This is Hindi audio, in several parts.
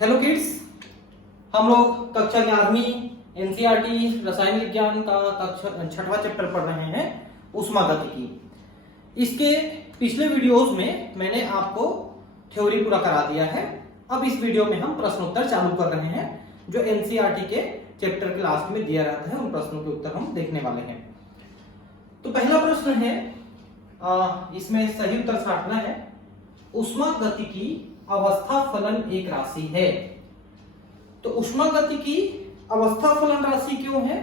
हेलो किड्स, हम लोग कक्षा 11वीं एनसीईआरटी रसायन विज्ञान का कक्षा छठवां चैप्टर पढ़ रहे हैं ऊष्मागतिकी। इसके पिछले वीडियोस में मैंने आपको थ्योरी पूरा करा दिया है। अब इस वीडियो में हम प्रश्नोत्तर चालू कर रहे हैं जो एनसीईआरटी के चैप्टर के लास्ट में दिया रहता है। उन प्रश्नों के उत्तर हम देखने वाले हैं। तो पहला प्रश्न है, इसमें सही उत्तर छांटना है। ऊष्मागतिकी अवस्था फलन एक राशि है। तो ऊष्मागतिकी अवस्था फलन राशि क्यों है?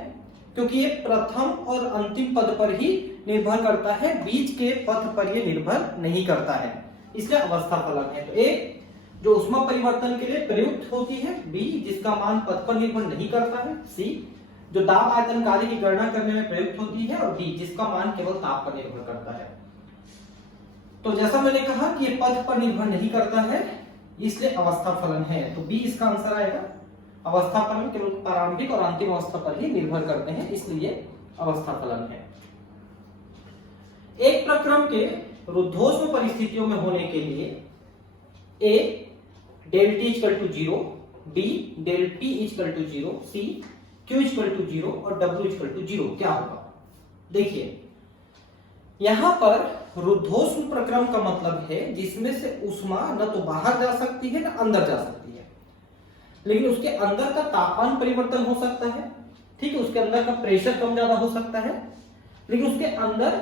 क्योंकि ये प्रथम और अंतिम पद पर ही निर्भर करता है, बीच के पद पर ये निर्भर नहीं करता है, इसलिए अवस्था फलन है। तो ए जो ऊष्मा परिवर्तन के लिए प्रयुक्त होती है, बी जिसका मान पद पर निर्भर नहीं करता है, सी जो दाब आयतन कार्य की गणना करने में प्रयुक्त होती है, और डी जिसका मान केवल ताप पर निर्भर करता है। तो जैसा मैंने कहा कि ये पद पर निर्भर नहीं करता है, इसलिए अवस्था फलन है। तो बी इसका आंसर आएगा। अवस्था फलन केवल प्रारंभिक और अंतिम अवस्था पर ही निर्भर करते हैं, इसलिए अवस्था फलन है। एक प्रक्रम के रुद्धोष्म परिस्थितियों में होने के लिए A del T equal to 0, B del P equal to 0, C Q equal to 0 और डब्ल्यू इक्वल टू 0 क्या होगा? देखिए, यहां पर रुद्धोष्म प्रक्रम का मतलब है जिसमें से ऊष्मा न तो बाहर जा सकती है न अंदर जा सकती है, लेकिन उसके अंदर का तापमान परिवर्तन हो सकता है, ठीक है, उसके अंदर का प्रेशर कम ज्यादा हो सकता है, लेकिन उसके अंदर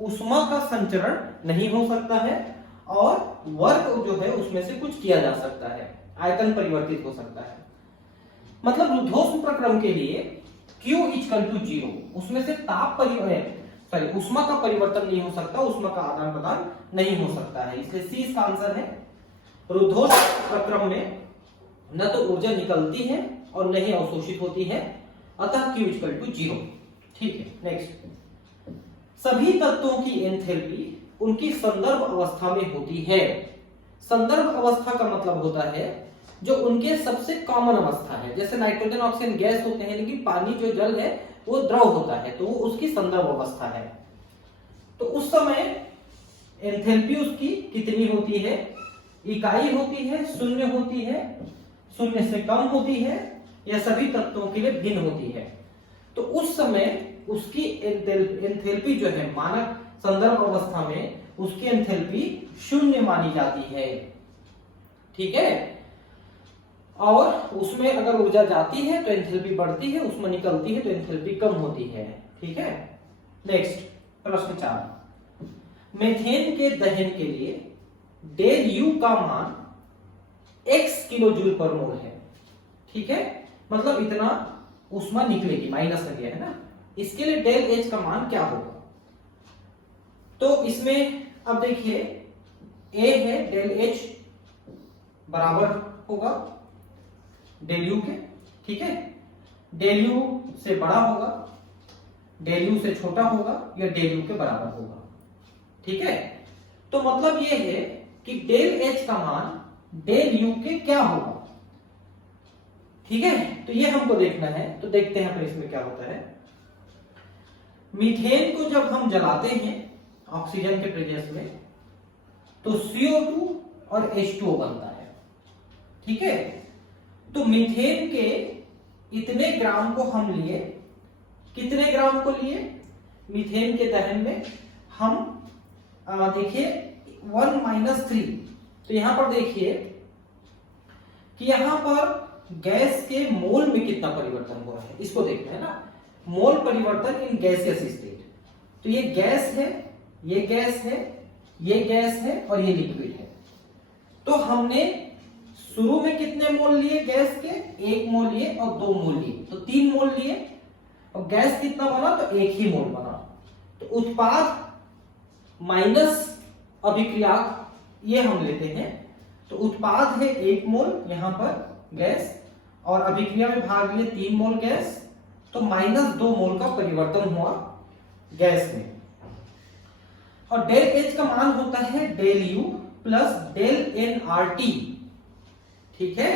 ऊष्मा का संचरण नहीं हो सकता है, और वर्क जो है उसमें से कुछ किया जा सकता है, आयतन परिवर्तित हो सकता है। मतलब रुद्धोष्म प्रक्रम के लिए Q इक्वल टू 0, उसमें से ताप परिवर्तन ऊष्मा का परिवर्तन नहीं हो सकता, ऊष्मा का आदान प्रदान नहीं हो सकता है, इसलिए सी इसका आंसर है। रुद्धोष्म प्रक्रम में न तो ऊर्जा निकलती है और न ही अवशोषित होती है, अतः Q इक्वल टू 0। ठीक है, नेक्स्ट। सभी तत्वों की एंथैल्पी उनकी संदर्भ अवस्था में होती है। संदर्भ अवस्था का मतलब होता है जो उनके सबसे कॉमन अवस्था है। जैसे नाइट्रोजन ऑक्सीजन गैस होते हैं, लेकिन पानी जो जल है वो द्रव होता है, तो वो उसकी संदर्भ अवस्था है। तो उस समय एंथैल्पी उसकी कितनी होती है? इकाई होती है, शून्य होती है, शून्य से कम होती है, या सभी तत्वों के लिए भिन्न होती है। तो उस समय उसकी एंथैल्पी जो है मानक संदर्भ अवस्था में उसकी एंथैल्पी शून्य मानी जाती है। ठीक है, और उसमें अगर ऊर्जा जाती है तो एंथैल्पी बढ़ती है, उसमें निकलती है तो एंथैल्पी कम होती है। ठीक है, नेक्स्ट प्रश्न 4। मीथेन के दहन के लिए डेल यू का मान x किलो जूल पर मोल है। ठीक है, मतलब इतना ऊष्मा निकलेगी, माइनस लग गया है ना। इसके लिए डेल एच का मान क्या होगा? तो इसमें अब देखिए, ए है डेल एच बराबर होगा डेल यू के। ठीक है, डेल यू से बड़ा होगा, डेल यू से छोटा होगा, या डेल यू के बराबर होगा। ठीक है, तो मतलब ये है कि डेल एच का मान डेल यू के क्या होगा। ठीक है, तो ये हमको देखना है। तो देखते हैं फिर इसमें क्या होता है। मीथेन को जब हम जलाते हैं ऑक्सीजन के प्रेजेंस में, तो CO2 और H2O बनता है। ठीक है, तो मीथेन के इतने ग्राम को हम लिए, कितने ग्राम को लिए? मीथेन के दहन में हम देखिए 1-3। तो यहां पर देखिए कि यहां पर गैस के मोल में कितना परिवर्तन हुआ है, इसको देखना है ना। मोल परिवर्तन इन गैसियस स्टेट। तो ये गैस है, ये गैस है, ये गैस है, और ये लिक्विड है। तो हमने शुरू में कितने मोल लिए गैस के? 1 मोल लिए और 2 मोल लिए, तो 3 मोल लिए, और गैस कितना बना? तो 1 ही मोल बना। तो उत्पाद माइनस अभिक्रिया ये हम लेते हैं। तो उत्पाद है 1 मोल यहां पर गैस, और अभिक्रिया में भाग लिए 3 मोल गैस, तो -2 मोल का परिवर्तन हुआ गैस में। और डेल एच का मान होता है del U plus del n R T. ठीक है,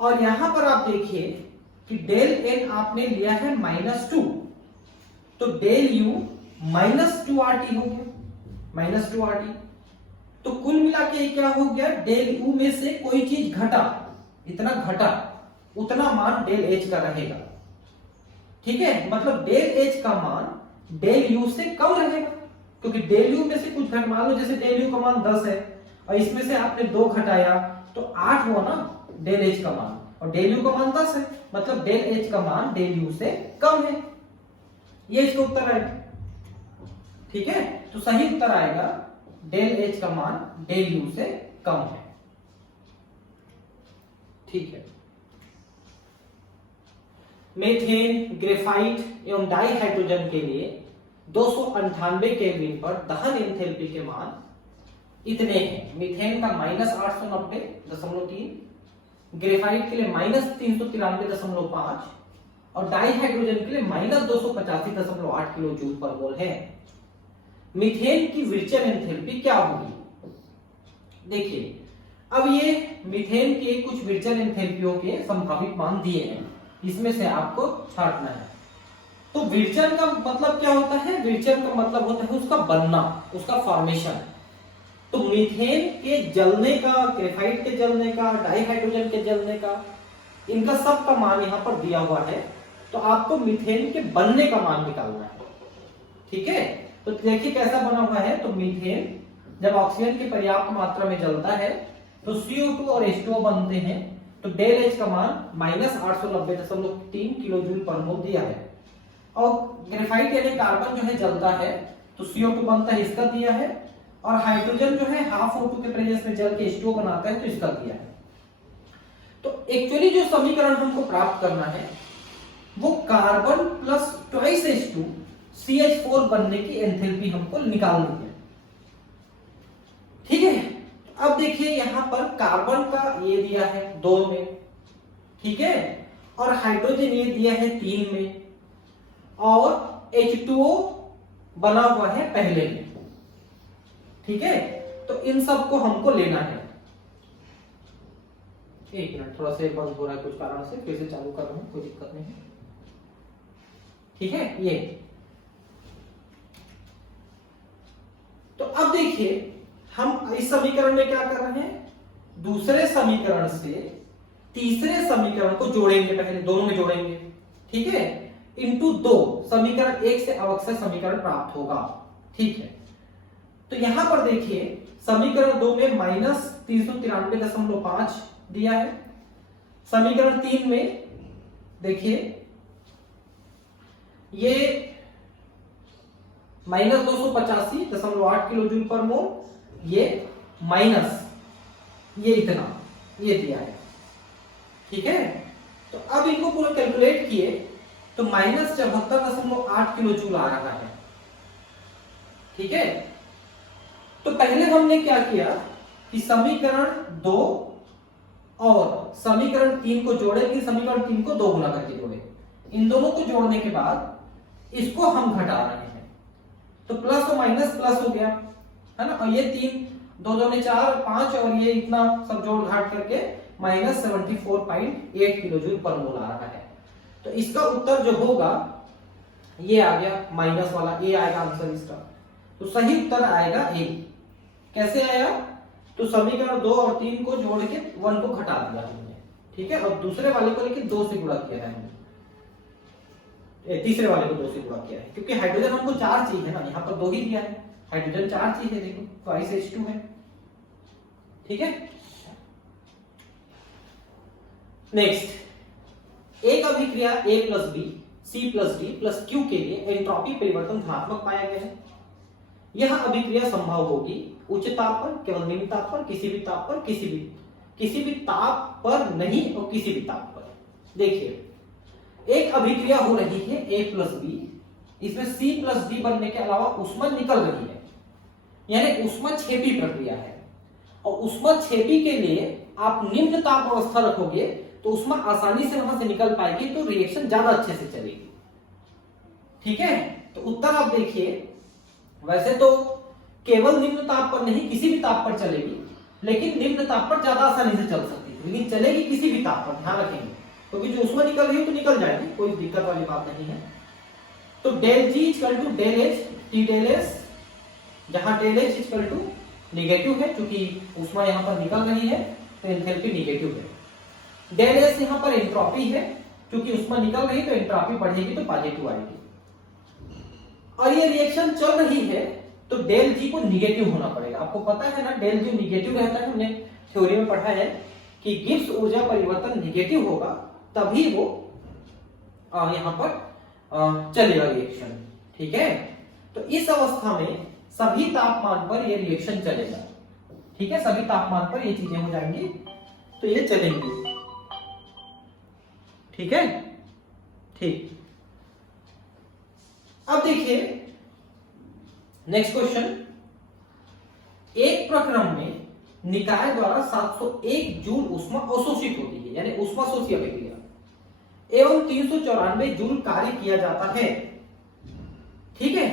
और यहां पर आप देखिए कि डेल एन आपने लिया है -2, तो डेल यू -2 RT हो गया, -2 RT। तो कुल मिला के क्या हो गया? डेल यू में से कोई चीज घटा इतना घटा उतना मान डेल एच का रहेगा। ठीक है, मतलब डेल एच का मान डेल यू से कम रहेगा, क्योंकि डेल यू में से कुछ घट, मान लो जैसे डेल यू का मान 10 है और इसमें से आपने 2 घटाया तो 8 हुआ ना डेल एच का मान, और डेल यू का मान 10 है, मतलब डेल एच का मान डेल यू से कम है। ये इसका उत्तर आएगा। ठीक है, तो सही उत्तर आएगा डेल एच का मान डेल यू से कम है। ठीक है, मीथेन, ग्रेफाइट एवं डाई हाइड्रोजन के लिए 298 केल्विन पर दहन एंथैल्पी के मान इतने हैं। मीथेन का -890.3, ग्रेफाइट के लिए -393.5 और डाई हाइड्रोजन के लिए -285.8 किलो जूल पर मोल है। मीथेन की विरचन एंथैल्पी क्या होगी? देखिए, अब ये मीथेन के कुछ विरचन एंथैल्पियों के संभावित मान दिए हैं, इसमें से आपको छांटना है। तो विरचन का मतलब क्या होता है? विरचन का मतलब होता है उसका बनना, उसका फॉर्मेशन। तो मीथेन के जलने का, ग्रेफाइट के जलने का, डाई हाइड्रोजन के जलने का, इनका सब का मान यहाँ पर दिया हुआ है। तो आपको मीथेन के बनने का मान निकालना है। ठीक है, तो देखिए कैसा बना हुआ है। तो मीथेन जब ऑक्सीजन की पर्याप्त मात्रा में जलता है तो CO2 और H2O बनते हैं। तो डेल एच का मान -890.3 किलो जूल पर मोल दिया है। और ग्रेफाइट यानी कार्बन जो है जलता है तो CO2 बनता है, इसका दिया है। और हाइड्रोजन जो है O2 के प्रेजेंस में जल के H2O बनाता है, तो इसका दिया है। तो एक्चुअली जो समीकरण हमको प्राप्त करना है वो carbon plus twice H2 CH4 बनने की एंथैल्पी हमको निकालनी है। ठीक है, अब देखिए यहां पर कार्बन का ये दिया है 2 में, ठीक है, और हाइड्रोजन ये दिया है 3 में, और H2O बना हुआ है पहले में। ठीक है, तो इन सब को हमको लेना है। एक मिनट, थोड़ा सा बंद हो रहा है कुछ कारण से, फिर से चालू कर रहा हूं, कोई दिक्कत नहीं है। ठीक है, ये तो अब देखिए हम इस समीकरण में क्या कर रहे हैं, दूसरे समीकरण से तीसरे समीकरण को जोड़ेंगे, पहले दोनों में जोड़ेंगे। ठीक है, इंटू 2 समीकरण 1 से अवक्षय समीकरण प्राप्त होगा। ठीक है, तो यहां पर देखिए समीकरण 2 में -393.5 दिया है। समीकरण 3 में देखिए ये -285.8 किलो जूल पर मोल, ये माइनस ये इतना ये दिया है। ठीक है, तो अब इनको पूरा कैलकुलेट किए तो -74.8 किलो जूल आ रहा है। ठीक है, तो पहले हमने क्या किया कि समीकरण 2 और समीकरण 3 को जोड़े, कि समीकरण 3 को 2 गुना करके जोड़े। इन दोनों को जोड़ने के बाद इसको हम घटा रहे हैं, तो प्लस और माइनस प्लस हो गया है ना, और ये 3 2 2 में 4 5 और ये इतना सब जोड़ घाट करके -74.8 किलो जूल पर मोल आ रहा है। तो इसका उत्तर जो होगा ये आ गया, माइनस वाला ए आएगा आंसर इसका। तो सही उत्तर आएगा ए। कैसे आया? तो समीकरण 2 और 3 को जोड़ के 1 को घटा दिया हमने। ठीक है, और दूसरे वाले को लेके 2 से गुणा किया है हमने, तीसरे वाले को 2 से गुणा किया है, क्योंकि हाइड्रोजन हमको 4 चाहिए ना, यहाँ पर 2 ही दिया है, हाइड्रोजन 4 चाहिए, देखो ट्वाइस H2 है। ठीक है, नेक्स्ट, एक अभिक्रिया A plus B C plus D plus Q के लिए एंट्रॉपी परिवर्तन धनात्मक पाया गया है। यह अभिक्रिया संभव होगी उच्च ताप पर, केवल निम्न ताप पर, किसी भी ताप पर, किसी भी ताप पर नहीं, और किसी भी ताप पर। देखिए एक अभिक्रिया हो रही है A प्लस बी, इसमें C प्लस D बनने के अलावा ऊष्मा निकल रही है, यानी ऊष्माक्षेपी प्रक्रिया है। और ऊष्माक्षेपी के लिए आप निम्न ताप अवस्था रखोगे तो ऊष्मा आसानी से वहां से निकल पाएगी, तो रिएक्शन ज्यादा अच्छे से चलेगी। ठीक है, तो उत्तर आप देखिए, वैसे तो केवल निम्न ताप पर नहीं किसी भी ताप पर चलेगी, लेकिन निम्न ताप पर ज्यादा आसानी से चल सकती है, लेकिन चलेगी किसी भी ताप पर, ध्यान रखेंगे, क्योंकि जो ऊष्मा निकल रही है तो निकल जाएगी, कोई दिक्कत वाली बात नहीं है। तो del G equal to del H T del S, जहां del H equal to negative है, क्योंकि ऊष्मा यहां पर निकल रही है तो एंथैल्पी नेगेटिव है। डेल एस यहाँ पर एंट्रोपी है, क्योंकि उसमें निकल रही तो एंट्रोपी बढ़ेगी तो पॉजिटिव आएगी। और ये रिएक्शन चल रही है तो डेल जी को निगेटिव होना पड़ेगा। आपको पता है ना, डेल जी निगेटिव रहता है, हमने थ्योरी में पढ़ा है कि गिब्स ऊर्जा परिवर्तन निगेटिव होगा तभी वो यहां पर चलेगा रिएक्शन। ठीक है, तो इस अवस्था में सभी तापमान पर ये रिएक्शन चलेगा। ठीक है, सभी तापमान पर ये चीजें हो जाएंगी तो ये चलेंगी। ठीक है, ठीक। अब देखिए नेक्स्ट क्वेश्चन, एक प्रक्रम में निकाय द्वारा 701 जूल ऊष्मा अवशोषित होती है, यानी ऊष्माशोषी अभिक्रिया, एवं 394 जूल कार्य किया जाता है। ठीक है,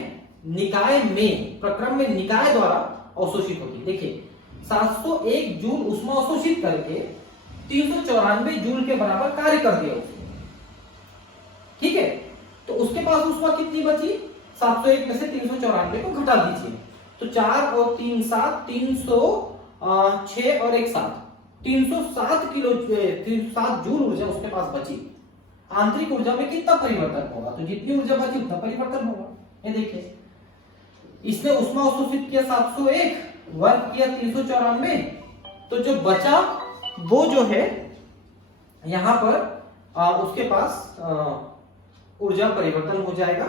निकाय में, प्रक्रम में निकाय द्वारा अवशोषित होती है। देखिए 701 जूल ऊष्मा अवशोषित करके 394 जूल के बराबर कार्य कर दिया उसने। ठीक है, तो उसके पास ऊष्मा कितनी बची, 701 में से 394 को घटा दीजिए, तो 4 और 3 7, 306 और 1 7, 307 किलो 307 जूल ऊर्जा उसके पास बची। आंतरिक ऊर्जा में कितना परिवर्तन होगा, तो जितनी ऊर्जा बची उतना परिवर्तन होगा। ये देखिए, इसने ऊष्मा अवशोषित किया 701, वर्क किया 394, तो जो बचा वो जो है यहां पर उसके पास ऊर्जा परिवर्तन हो जाएगा।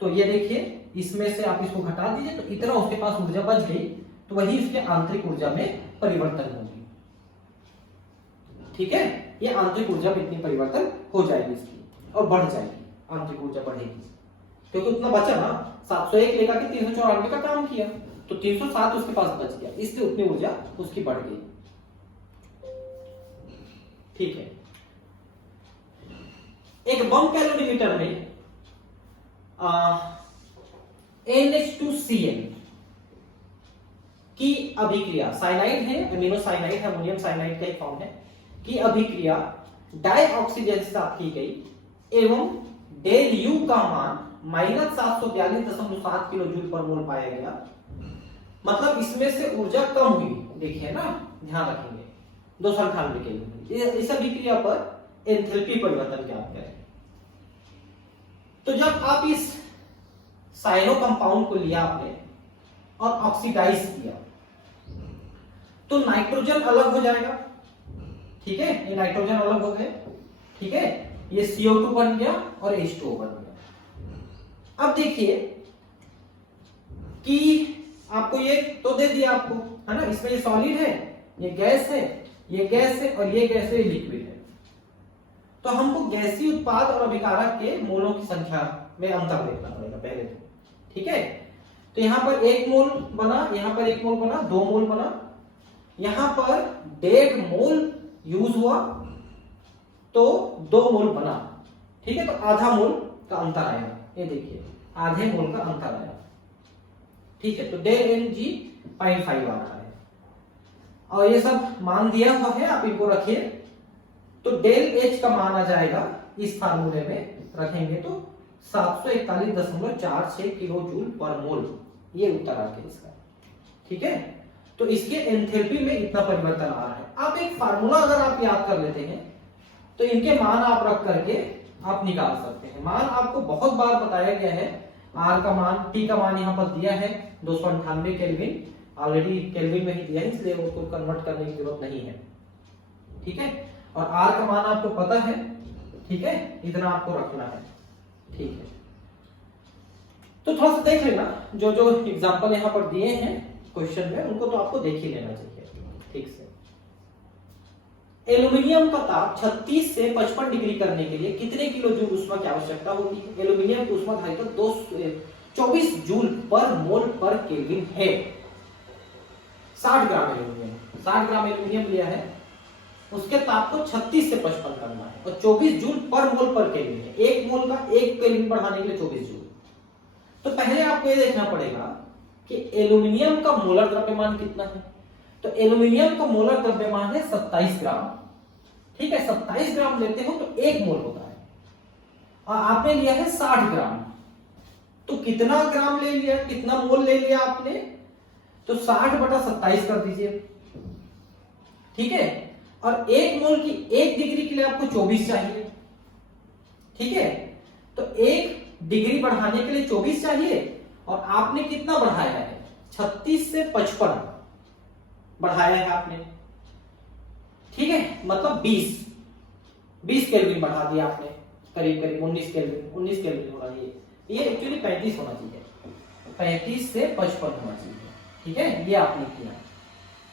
तो ये देखिए, इसमें से आप इसको घटा दीजिए तो इतना उसके पास ऊर्जा बच गई, तो वही इसके आंतरिक ऊर्जा में परिवर्तन होगी। ठीक है, ये आंतरिक ऊर्जा में इतनी परिवर्तन हो जाएगी इसकी और बढ़ जाएगी, आंतरिक ऊर्जा बढ़ेगी, क्योंकि उतना बचा ना, 701 लेकर के 394 का काम किया तो 307 उसके पास बच गया, इसलिए उतनी ऊर्जा उसकी बढ़ गई। ठीक है, एक बम कैलोरीमीटर में NH2Cl की अभिक्रिया, साइनाइड है, अमीनो साइनाइड है, अमोनियम साइनाइड का एक फॉर्म है, की अभिक्रिया डाई ऑक्सीजन के साथ की गई एवं डेल यू का मान -742.7 किलो जूल पर मोल पाया गया। मतलब इसमें से ऊर्जा कम हुई, देखिए ना, ध्यान रखेंगे 298 केल्विन। इस अभिक्रिया पर एंथैल्पी परिवर्तन क्या है। तो जब आप इस साइनो कंपाउंड को लिया आपने और ऑक्सीडाइज किया तो नाइट्रोजन अलग हो जाएगा। ठीक है, ये नाइट्रोजन अलग हो गए। ठीक है, ये CO2 बन गया और H2O बन गया। अब देखिए कि आपको ये तो दे दिया आपको, है ना, इसमें ये सॉलिड है, ये गैस है, ये गैस है और ये गैस है, ये लिक्विड है। तो हमको गैसीय उत्पाद और अभिकारक के मोलों की संख्या में अंतर देखना पड़ेगा पहले तो। ठीक है, तो यहां पर 1 मोल बना, यहां पर 1 मोल बना, 2 मोल बना, यहां पर 1.5 मोल यूज हुआ तो 2 मोल बना। ठीक है, तो आधा मोल का अंतर आएगा, ये देखिए आधे मोल का अंतर आएगा। ठीक है, तो ΔNG 0.5 आ रहा है और ये सब मान दिया हुआ है, आप इनको रखिए। तो डेल एच का मान आ जाएगा, इस फार्मूले में रखेंगे तो 741.46 किलो जूल पर मोल, ये उत्तर आ गया इसका। ठीक है, तो इसके एंथैल्पी में इतना परिवर्तन आ रहा है। आप एक फार्मूला अगर आप याद कर लेते हैं तो इनके मान आप रख करके आप निकाल सकते हैं। मान आपको बहुत बार बताया गया है, आर का मान, टी का मान यहाँ पर दिया है 298 केल्विन, ऑलरेडी केल्विन में ही दिया है, इसलिए उसको कन्वर्ट करने की जरूरत नहीं है। ठीक है, और आर का मान आपको पता है। ठीक है, इतना आपको रखना है। ठीक है, तो थोड़ा सा देख लेना, जो जो एग्जांपल यहाँ पर दिए हैं क्वेश्चन में उनको तो आपको देख ही लेना चाहिए ठीक से। एल्यूमिनियम का ताप 36 से 55 डिग्री करने के लिए कितने किलो जूल ऊष्मा की आवश्यकता होती है। एल्यूमिनियम की ऊष्मा धारिता 24 जूल पर मोल पर केल्विन है। 60 ग्राम एल्यूमिनियम लिया है, उसके ताप को 36 से 55 करना है और 24 जूल पर मोल पर केल्विन है। 1 मोल का 1 केल्विन बढ़ाने के लिए 24 जूल। तो पहले आपको ये देखना पड़ेगा कि एल्यूमिनियम का मोलर द्रव्यमान कितना है। तो एल्यूमिनियम का मोलर द्रव्यमान है 27 ग्राम। ठीक है, 27 ग्राम लेते हो तो 1 मोल होता है और आपने लिया है 60 ग्राम। तो कितना ग्राम ले लिया, कितना मोल ले लिया आपने, तो 60 बटा 27 कर दीजिए। ठीक है, और 1 मोल की 1 डिग्री के लिए आपको 24 चाहिए। ठीक है, तो 1 डिग्री बढ़ाने के लिए 24 चाहिए और आपने कितना बढ़ाया है, 36 से 55 बढ़ाया है आपने। ठीक है, मतलब 20 केल्विन बढ़ा दिया आपने, करीब करीब 19 केल्विन होना चाहिए, ये एक्चुअली 35 होना चाहिए, 35 से 55 होना चाहिए। ठीक है, ये आपने किया,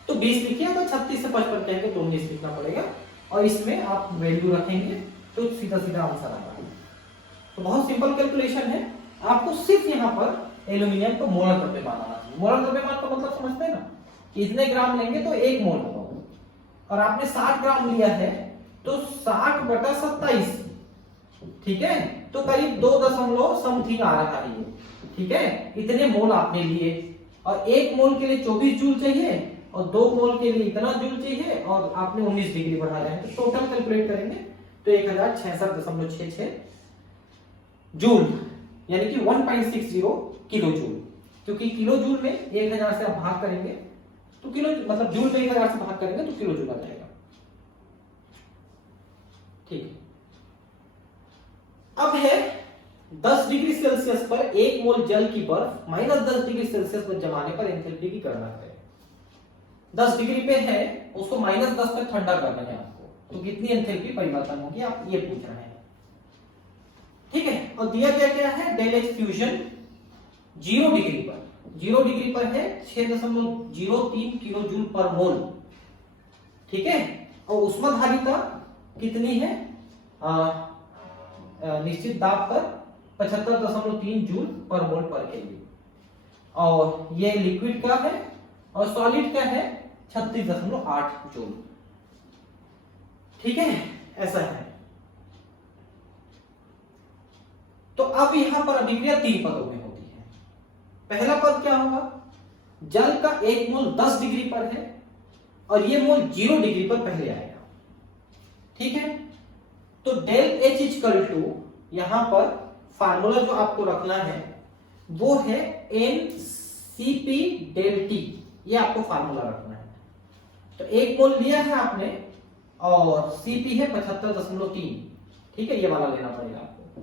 तो 20 लिखिए तो 36 से 55 कहेंगे तो 19 लिखना पड़ेगा और इसमें आप वैल्यू रखेंगे तो सीधा सीधा आंसर आएगा। तो बहुत सिंपल कैलकुलेशन है, आपको सिर्फ यहाँ पर एल्यूमिनियम को मोलर द्रव्यमान आना चाहिए। मोलर द्रव्यमान का मतलब समझते हैं ना, इतने ग्राम लेंगे तो 1 मोल होगा, और आपने 60 ग्राम लिया है तो 60/27, ठीक है, तो करीब 2 समथिंग आ रहा है ये। ठीक है, इतने मोल आपने लिए और 1 मोल के लिए 24 जूल चाहिए और 2 मोल के लिए इतना जूल चाहिए और आपने 19 डिग्री बढ़ाया है, तो टोटल कैलकुलेट करेंगे तो 1066.66 जूल, यानी कि 1.60 किलो जूल, क्योंकि किलो जूल में 1000 से आप भाग करेंगे तो किलो, मतलब जूल में 1000 से भाग करेंगे तो किलो जूल आ जाएगा। ठीक, अब है 10 डिग्री सेल्सियस पर 1 मोल जल की बर्फ -10 डिग्री सेल्सियस पर जमाने पर एंथैल्पी की गणना करें। 10 डिग्री पे है, उसको -10 तक ठंडा करना है आपको, तो कितनी एंथैल्पी परिवर्तन होगी, आप ये पूछ रहे हैं। ठीक है, और दिया गया क्या है, डेल एच फ्यूजन 0 डिग्री पर, 0 डिग्री पर है 6.03 किलो जूल पर मोल। ठीक है, और उष्माधारिता कितनी है, निश्चित दाब पर 75.3 जूल पर मोल पर केल्विन, और ये लिक्विड का है और सॉलिड का है 36.8 जूल। ठीक है, ऐसा है। तो अब यहां पर अभिक्रिया 3 पदों में होती है। पहला पद क्या होगा, जल का 1 मोल 10 डिग्री पर है और ये मोल 0 डिग्री पर पहले आएगा। ठीक है, तो डेल एच इक्वल टू, यहां पर फार्मूला जो आपको रखना है वो है NCP डेल टी, ये आपको फार्मूला रखना है। तो 1 मोल लिया है आपने और Cp है 75.3। ठीक है, ये वाला लेना पड़ेगा आपको,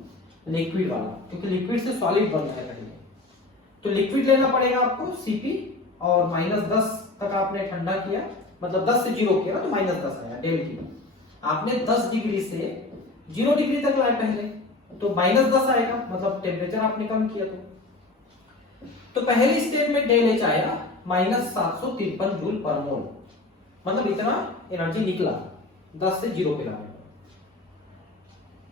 लिक्विड वाला, क्योंकि लिक्विड से सॉलिड बनता है पहले, तो लिक्विड लेना पड़ेगा आपको Cp, और -10 तक आपने ठंडा किया, मतलब 10 से 0 किया तो -10 आया डेल टी। आपने 10 डिग्री से 0 डिग्री तक लाए पहले, तो -10 आएगा, मतलब टेम्परेचर आपने कम किया। तो पहले स्टेप में डेल एच आया -753 जूल पर मोल, मतलब इतना एनर्जी निकला 10 से 0 पे लाए।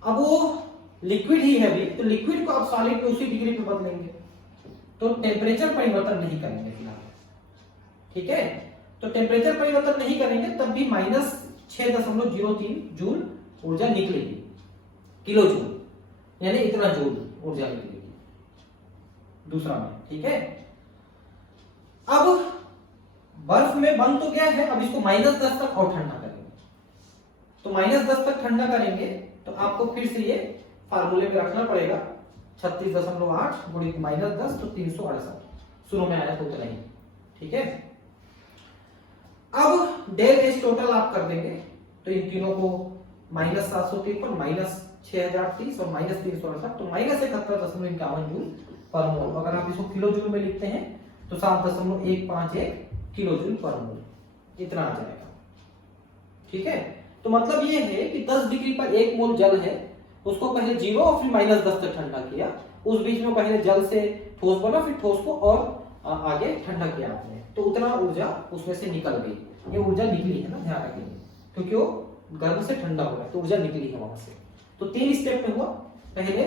अब वो लिक्विड ही है भी, तो लिक्विड को आप सॉलिड पे उसी डिग्री पे बदलेंगे, तो टेम्परेचर परिवर्तन नहीं करेंगे फिलहाल। ठीक है, तो टेम्परेचर परिवर्तन नहीं करेंगे तब भी -6.03 जूल ऊर्जा निकलेगी, किलो जूल, यानी इतना जूल ऊर्जा निकलेगी दूसरा में। ठीक है, अब बर्फ में बंद तो गया है, अब इसको -10 तक और ठंडा करेंगे, तो -10 तक ठंडा करेंगे तो आपको फिर से ये फार्मूले में रखना पड़ेगा, 36.8 गुणित -10 तो 368, शुरू में आया तो उतना ही। ठीक है, अब डेल एच टोटल आप कर देंगे, तो इन तीनों को -753 -6030 और -368, तो -71.51 जूल पर मोल। अगर आप इसको किलो जूल में लिखते हैं तो 7.151 किलो जूल पर मोल, इतना आ जाएगा। ठीक है, तो मतलब ये है कि 10 डिग्री पर 1 मोल जल है, उसको पहले 0 और फिर -10 तक ठंडा किया, उस बीच में पहले जल से ठोस बना, फिर ठोस को और आगे ठंडा किया आपने, तो उतना ऊर्जा उसमें से निकल गई। ये ऊर्जा निकली है ना, ध्यान रखिए, क्योंकि वो गर्म से ठंडा हो गया तो ऊर्जा निकली है वहां से। तो 3 स्टेप में हुआ, पहले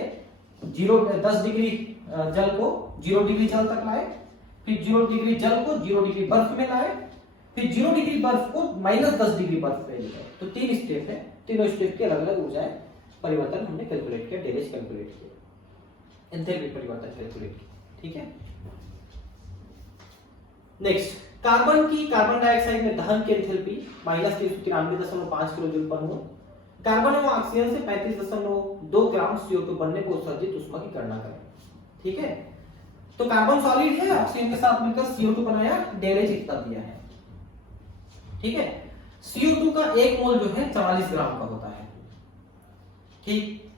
10 डिग्री जल को 0 डिग्री जल तक लाए, फिर 0 डिग्री जल को 0 डिग्री बर्फ में लाए, फिर 0 डिग्री बर्फ को -10 डिग्री बर्फ में ले गए। तो 3 स्टेप है, तीनों स्टेप की अलग अलग ऊर्जाएं परिवर्तन हमने कैलकुलेट किया, डेल एच कैलकुलेट किया, एंथैल्पी परिवर्तन कैलकुलेट किया। ठीक है, नेक्स्ट, कार्बन डाइऑक्साइड में दहन की एंथैल्पी -393.5 किलो जूल पर मोल। कार्बन एवं ऑक्सीजन से 35.2 ग्राम CO2 बनने को उत्सर्जित ऊष्मा की गणना करें। ठीक है, तो कार्बन सॉलिड है, ऑक्सीजन के साथ मिलकर CO2 बनाया, डेल एच इतना दिया है। ठीक है, CO2 का एक मोल जो है 44 ग्राम का होता है। ठीक,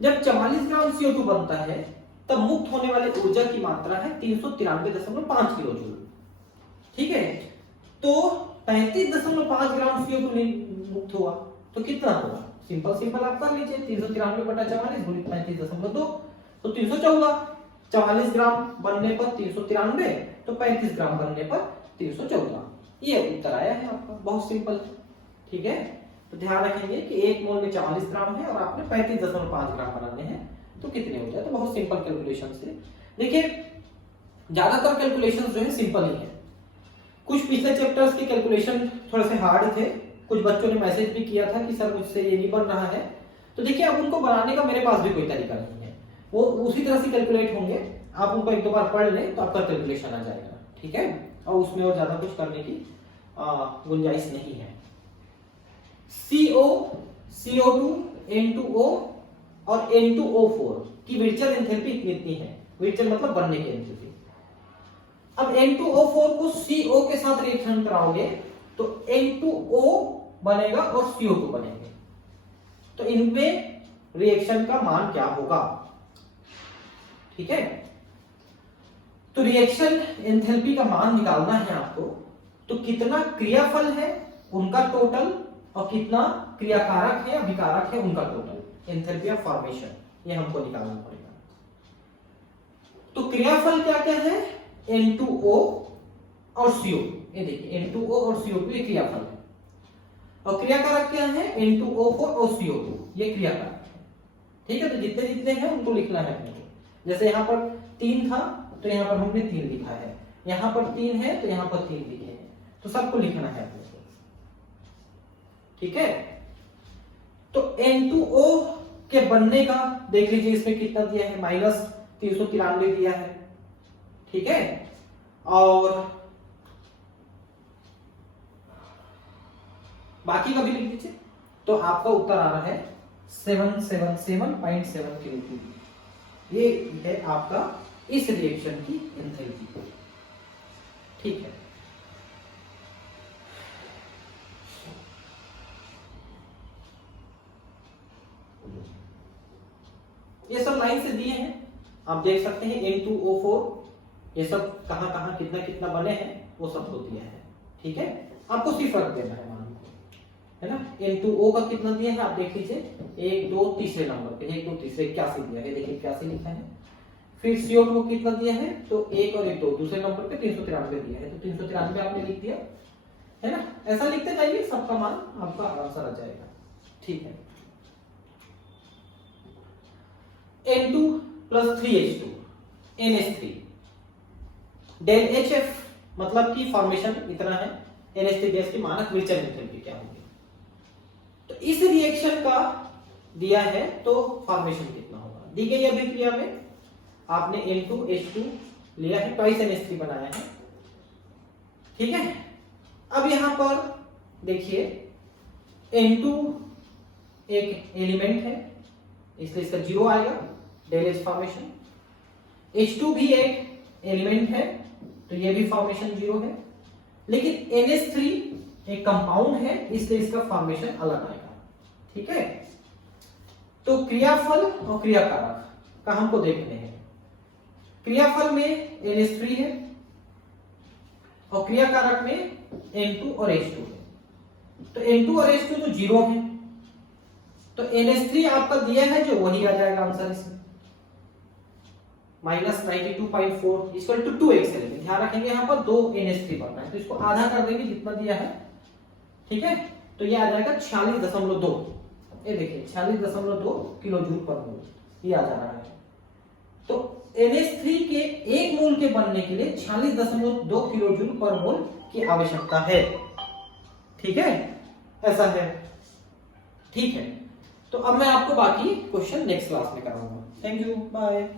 जब 44 ग्राम CO2 बनता है तब मुक्त होने वाले ऊर्जा की मात्रा है 393.5 किलो जूल। ठीक है, तो 35.5 ग्राम CO2 मुक्त हुआ तो कितना होगा? सिंपल सिंपल आप कर लीजिए, 393/44 गुणित 35.2 तो 314। 44 ग्राम बनने पर 393, तो 35 ग्राम बनने पर 314। ये उत्तर आया है आपका, बहुत सिंपल। ठीक है, तो ध्यान रखेंगे कि एक मोल में 44 ग्राम है और आपने 35.5 ग्राम बनाने हैं तो कितने हो जाए। तो बहुत सिंपल कैलकुलेशन से देखिए, ज्यादातर कैलकुलेशन जो है सिंपल ही है। कुछ पिछले चैप्टर्स के कैलकुलेशन थोड़े से हार्ड थे, कुछ बच्चों ने मैसेज भी किया था कि सर मुझसे ये नहीं बन रहा है। तो देखिए, अब उनको बनाने का मेरे पास भी कोई तरीका नहीं है, वो उसी तरह से कैलकुलेट होंगे। आप उनको एक दो बार पढ़ लें तो आपका कैलकुलेशन आ जाएगा। ठीक है, और उसमें और ज्यादा कुछ करने की गुंजाइश नहीं है। CO, CO2, N2O और N2O4 की विरचल एंथैल्पी इतनी है। विरचल मतलब बनने की एंथैल्पी। अब N2O4 को CO के साथ रिएक्शन कराओगे तो N2O बनेगा और CO2 बनेंगे, तो इनमें रिएक्शन का मान क्या होगा? ठीक है, तो रिएक्शन एंथैल्पी का मान निकालना है आपको। तो कितना क्रियाफल है उनका टोटल और कितना क्रियाकारक है या विकारक है उनका टोटल, एंथैल्पी ऑफ फॉर्मेशन, ये हमको निकालना पड़ेगा। तो क्रियाफल क्या क्या है? N2O और CO2। ये देखिए, N2O और CO2 ये क्रियाफल है। और क्रियाकारक क्या है? N2O4 और CO2 ये क्रियाकारक है। ठीक है, तो जितने जितने हैं उनको लिखना है अपने को। जैसे यहाँ पर 3 था तो यहाँ पर हमने 3 लिखा है, यहाँ पर 3 है तो यहाँ पर 3 लिखे हैं, तो सबको लिखना है अपने को। ठीक है, तो N2O के बनने का देख लीजिए, इसमें कितना दिया है? -393 दिया है। ठीक है, और बाकी का भी लिख दीजिए, तो आपका उत्तर आ रहा है 777.7 किलो। ये है आपका इस रिएक्शन की एंथैल्पी। ठीक है, ये सब लाइन से दिए हैं, आप देख सकते हैं। N2O4 ये सब कहां कहां कितना कितना बने हैं वो सब तो दिया है। ठीक है, आपको सिर्फ रख देना है मान को, है ना। N2O का कितना दिया है आप देख लीजिए, 1 2 तीसरे नंबर पे, 1 2 तीसरे 81 दिया है, देखिए 81 लिखा है। फिर CO2 को कितना दिया है? तो 1 और 1 2 दूसरे नंबर पे 393 दिया है, तो 393 आपने लिख दिया, है ना। ऐसा लिखते जाइए, सबका मान आपका आंसर आ जाएगा। ठीक है, N2 + 3H2 NH3 del HF मतलब कि फॉर्मेशन इतना है, NH3 गैस की मानक विरचन एंथैल्पी क्या होगी। तो इस रिएक्शन का दिया है तो फॉर्मेशन कितना होगा, दी गई अभिक्रिया में आपने N2H2 लिया है, ट्वाइस NH3 बनाया है। ठीक है, अब यहां पर देखिए N2 एक एलिमेंट है इसलिए इसका 0 आएगा, डेल H फॉर्मेशन। H2 भी एक एलिमेंट है तो ये भी फॉर्मेशन 0 है, लेकिन NH3 एक कंपाउंड है इसलिए इसका फॉर्मेशन अलग आएगा। ठीक है, तो क्रियाफल और क्रियाकारक का हमको देखने हैं। क्रियाफल में NH3 है और क्रियाकारक में N2 और H2 है। तो N2 और H2 तो 0 है, तो NH3 आपका दिया है जो वही आ जाएगा आंसर इसमें, -92.4 इक्वल टू 2x लेंगे। ध्यान रखेंगे यहाँ पर 2 NH3 बनना है तो इसको आधा कर देंगे जितना दिया है। ठीक है, तो ये आ जाएगा 46.2। ये देखिए 46.2 किलो जूल पर मोल ये आ जा रहा है। तो NH3 के एक मोल के बनने के लिए 46.2 किलो जूल पर मोल की आवश्यकता है। ठीक है, ऐसा है। ठीक है, तो अब मैं आपको बाकी क्वेश्चन नेक्स्ट क्लास में कराऊंगा। Thank you, bye.